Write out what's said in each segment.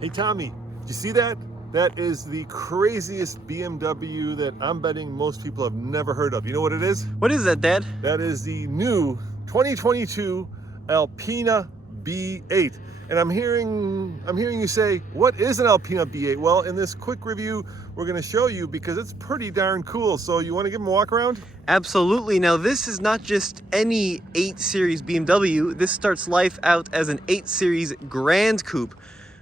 Hey Tommy, did you see that? That is the craziest BMW that I'm betting most people have never heard of. You know what it is? What is that, Dad? That is the new 2022 Alpina B8. And I'm hearing you say, what is an Alpina B8? Well, in this quick review, we're going to show you because it's pretty darn cool. So you want to give them a walk around? Absolutely. Now, this is not just any 8 Series BMW. This starts life out as an 8 Series Grand Coupe,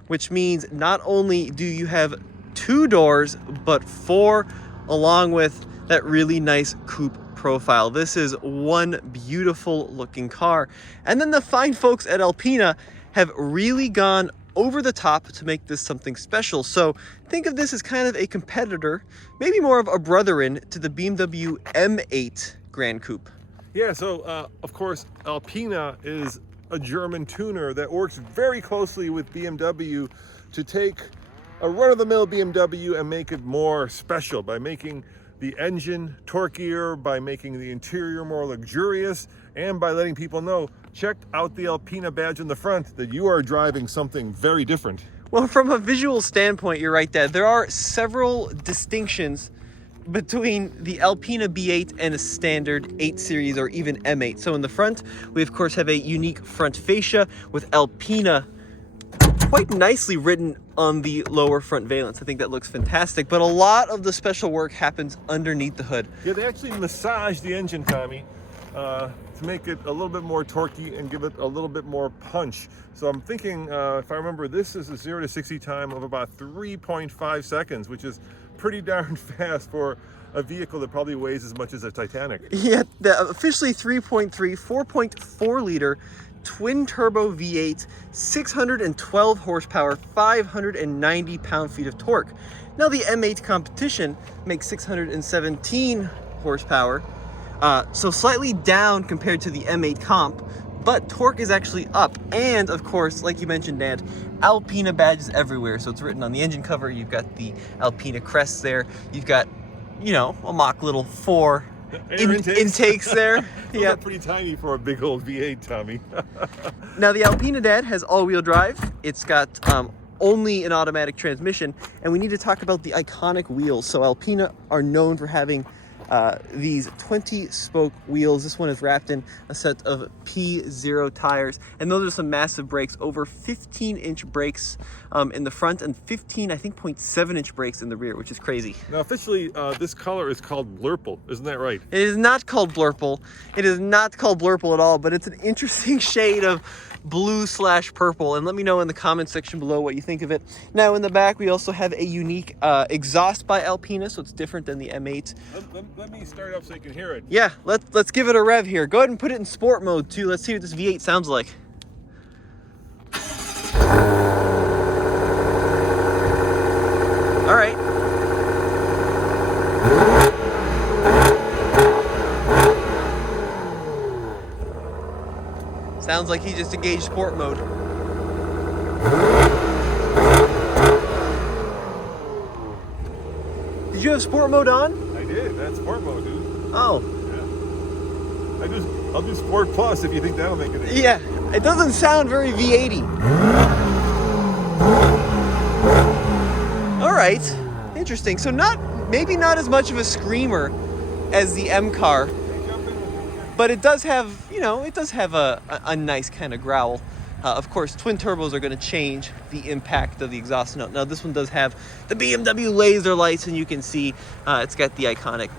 which means not only do you have 2 doors, but 4, along with that really nice coupe profile. This is one beautiful looking car. And then the fine folks at Alpina have really gone over the top to make this something special. So think of this as kind of a competitor, maybe more of a brother-in to the BMW M8 Grand Coupe. Yeah, so of course, Alpina is a German tuner that works very closely with BMW to take a run-of-the-mill BMW and make it more special by making the engine torquier, by making the interior more luxurious, and by letting people know, check out the Alpina badge in the front, that you are driving something very different. Well, from a visual standpoint, you're right, Dad. There are several distinctions between the Alpina B8 and a standard 8 Series or even M8. So in the front, we of course have a unique front fascia with Alpina quite nicely written on the lower front valence. I think that looks fantastic, but a lot of the special work happens underneath the hood. Yeah, they actually massage the engine, Tommy, to make it a little bit more torquey and give it a little bit more punch. So I'm thinking, if I remember, this is a 0 to 60 time of about 3.5 seconds, which is pretty darn fast for a vehicle that probably weighs as much as a Titanic. Yeah, the officially 3.3, 4.4 liter twin turbo V8, 612 horsepower, 590 pound-feet of torque. Now the M8 competition makes 617 horsepower, so slightly down compared to the M8 comp, but torque is actually up. And of course, like you mentioned, Dad, Alpina badges everywhere. So it's written on the engine cover. You've got the Alpina crest there. You've got, you know, a mock little 4 intakes there. Yeah, pretty tiny for a big old V8, Tommy. Now the Alpina, Dad, has all-wheel drive. It's got only an automatic transmission, and we need to talk about the iconic wheels. So Alpina are known for having these 20-spoke wheels. This one is wrapped in a set of P0 tires, and those are some massive brakes, over 15-inch brakes in the front and 15, I think, 0.7-inch brakes in the rear, which is crazy. Now, officially, this color is called Blurple. Isn't that right? It is not called Blurple. It is not called Blurple at all, but it's an interesting shade of blue/purple, and let me know in the comment section below what you think of it. Now in the back we also have a unique exhaust by Alpina, so it's different than the M8. Let me start up so you can hear it. Yeah, let's give it a rev here. Go ahead and put it in sport mode too. Let's see what this V8 sounds like. All right. Sounds like he just engaged sport mode. Did you have sport mode on? I did. That's sport mode, dude. Oh. Yeah. I'll do sport plus if you think that'll make it easy. Yeah. It doesn't sound very V80. All right. Interesting. So maybe not as much of a screamer as the M car. But it does have, you know, a nice kind of growl. Of course, twin turbos are going to change the impact of the exhaust note. Now, this one does have the Bmw Laser Lights, and you can see it's got the iconic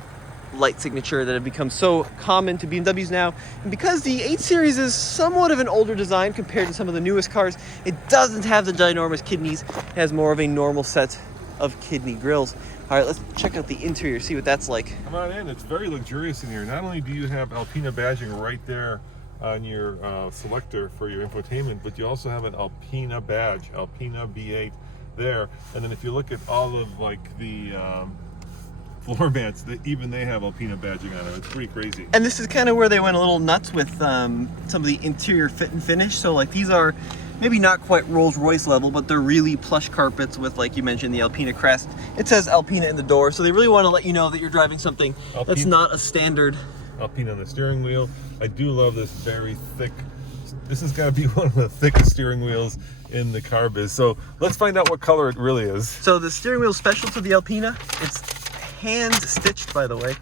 light signature that have become so common to BMWs now. And because the 8 Series is somewhat of an older design compared to some of the newest cars, it doesn't have the ginormous kidneys. It has more of a normal set of kidney grills. All right, let's check out the interior, see what that's like. Come on in. It's very luxurious in here. Not only do you have Alpina badging right there on your selector for your infotainment, but you also have an Alpina badge, Alpina B8 there. And then if you look at all of like the floor mats, even they have Alpina badging on them. It's pretty crazy. And this is kind of where they went a little nuts with some of the interior fit and finish. So like these are maybe not quite Rolls-Royce level, but they're really plush carpets with, like you mentioned, the Alpina crest. It says Alpina in the door, so they really want to let you know that you're driving something that's not a standard Alpina on the steering wheel. I do love this very thick This has got to be one of the thickest steering wheels in the car biz. So let's find out what color it really is. So the steering wheel special to the Alpina, it's hand stitched, by the way.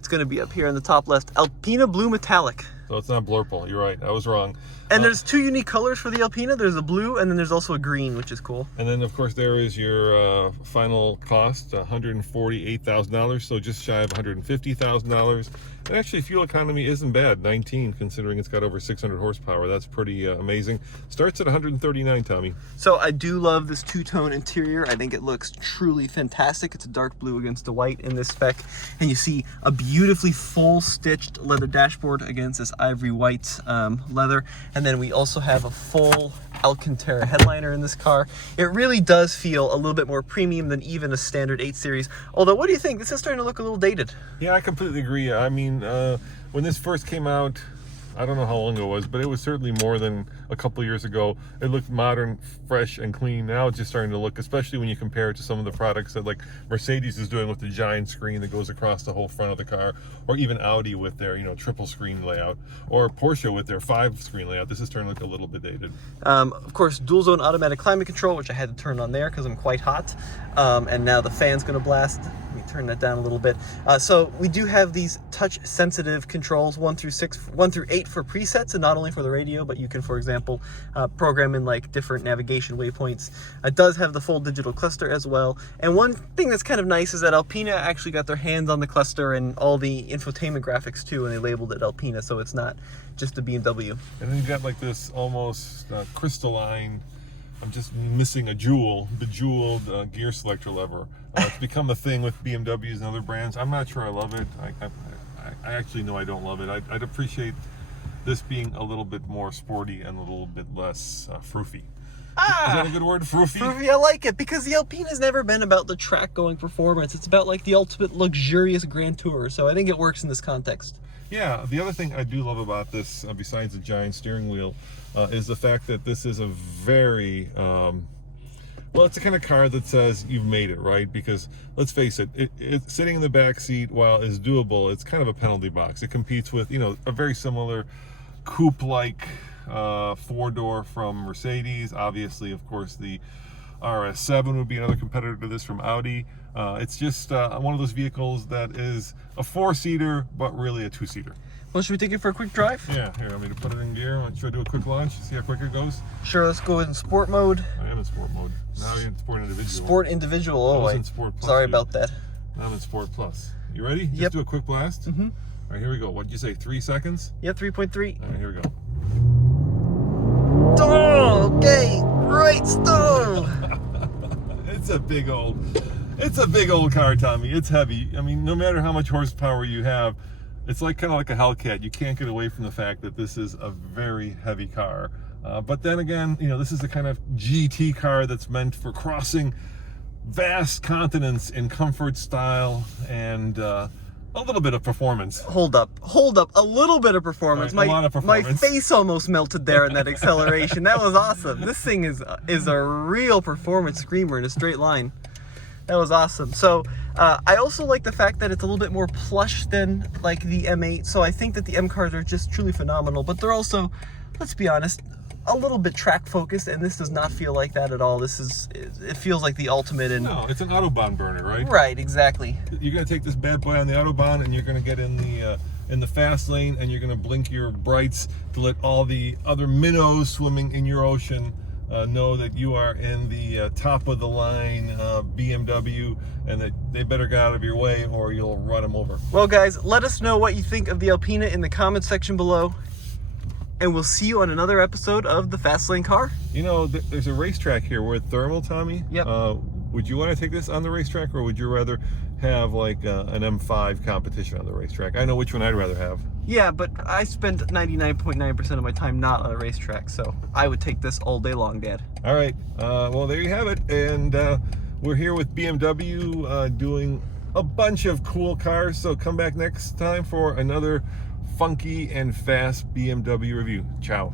It's going to be up here in the top left. Alpina Blue Metallic. So it's not blurple. You're right. I was wrong. And there's two unique colors for the Alpina. There's a blue, and then there's also a green, which is cool. And then, of course, there is your final cost, $148,000, so just shy of $150,000. And actually, fuel economy isn't bad, 19, considering it's got over 600 horsepower. That's pretty amazing. Starts at 139, Tommy. So I do love this two-tone interior. I think it looks truly fantastic. It's a dark blue against the white in this spec. And you see a beautifully full-stitched leather dashboard against this ivory white leather. And then we also have a full Alcantara headliner in this car. It really does feel a little bit more premium than even a standard 8 Series. Although, what do you think? This is starting to look a little dated. Yeah, I completely agree. I mean, when this first came out, I don't know how long ago it was, but it was certainly more than a couple of years ago. It looked modern, fresh, and clean. Now it's just starting to look, especially when you compare it to some of the products that like Mercedes is doing with the giant screen that goes across the whole front of the car, or even Audi with their, triple screen layout, or Porsche with their 5-screen layout. This is starting to look a little bit dated. Of course, dual zone automatic climate control, which I had to turn on there because I'm quite hot. And now the fan's going to blast. Let me turn that down a little bit. So we do have these touch sensitive controls, 1 through 8 for presets, and not only for the radio, but you can, for example, program in like different navigation waypoints. It does have the full digital cluster as well. And one thing that's kind of nice is that Alpina actually got their hands on the cluster and all the infotainment graphics too, and they labeled it Alpina, so it's not just a BMW. And then you've got like this almost crystalline, I'm just missing a jewel, bejeweled gear selector lever. It's become a thing with BMWs and other brands. I'm not sure I love it. I actually know I don't love it. I'd appreciate this being a little bit more sporty and a little bit less froofy. Is that a good word, froofy? Froofy, I like it, because the Alpina's never been about the track-going performance. It's about like the ultimate luxurious Grand Tour, so I think it works in this context. Yeah, the other thing I do love about this, besides the giant steering wheel, is the fact that this is a very, well, it's the kind of car that says you've made it, right? Because let's face it, it's sitting in the back seat, while it's doable, it's kind of a penalty box. It competes with, a very similar coupe-like 4-door from Mercedes. Obviously, of course, the RS7 would be another competitor to this from Audi. It's just one of those vehicles that is a 4-seater, but really a 2-seater. Well, should we take it for a quick drive? Yeah, here, I'm going to put it in gear. I'm going to try to do a quick launch, see how quick it goes. Sure, let's go in sport mode. I am in sport mode. Now you're in sport individual. Sport individual, oh, I was in sport plus. Sorry about that. Now I'm in sport plus. You ready? Yep. Just do a quick blast? Mm-hmm. All right, here we go. What'd you say, 3 seconds? Yep, 3.3. All right, here we go. Oh, okay, right stove. It's a big old car, Tommy. It's heavy. I mean, no matter how much horsepower you have, it's kind of like a Hellcat. You can't get away from the fact that this is a very heavy car. But then again, this is the kind of GT car that's meant for crossing vast continents in comfort, style, and a little bit of performance. Hold up. A little bit of performance. Right, a lot of performance. My face almost melted there in that acceleration. That was awesome. This thing is a real performance screamer in a straight line. That was awesome. So I also like the fact that it's a little bit more plush than like the M8. So I think that the M cars are just truly phenomenal, but they're also, let's be honest, a little bit track focused, and this does not feel like that at all. It feels like the ultimate in... No, it's an Autobahn burner, right? Right, exactly. You're gonna take this bad boy on the Autobahn, and you're gonna get in the fast lane, and you're gonna blink your brights to let all the other minnows swimming in your ocean know that you are in the top of the line BMW, and that they better get out of your way or you'll run them over. Well, guys, let us know what you think of the Alpina in the comment section below, and we'll see you on another episode of the Fast Lane Car. There's a racetrack here. We're at Thermal, Tommy. Yep. Would you want to take this on the racetrack, or would you rather have like an M5 competition on the racetrack? I know which one I'd rather have. Yeah, but I spend 99.9% of my time not on a racetrack, so I would take this all day long, Dad. All right. Well, there you have it. And we're here with BMW doing a bunch of cool cars. So come back next time for another funky and fast BMW review. Ciao.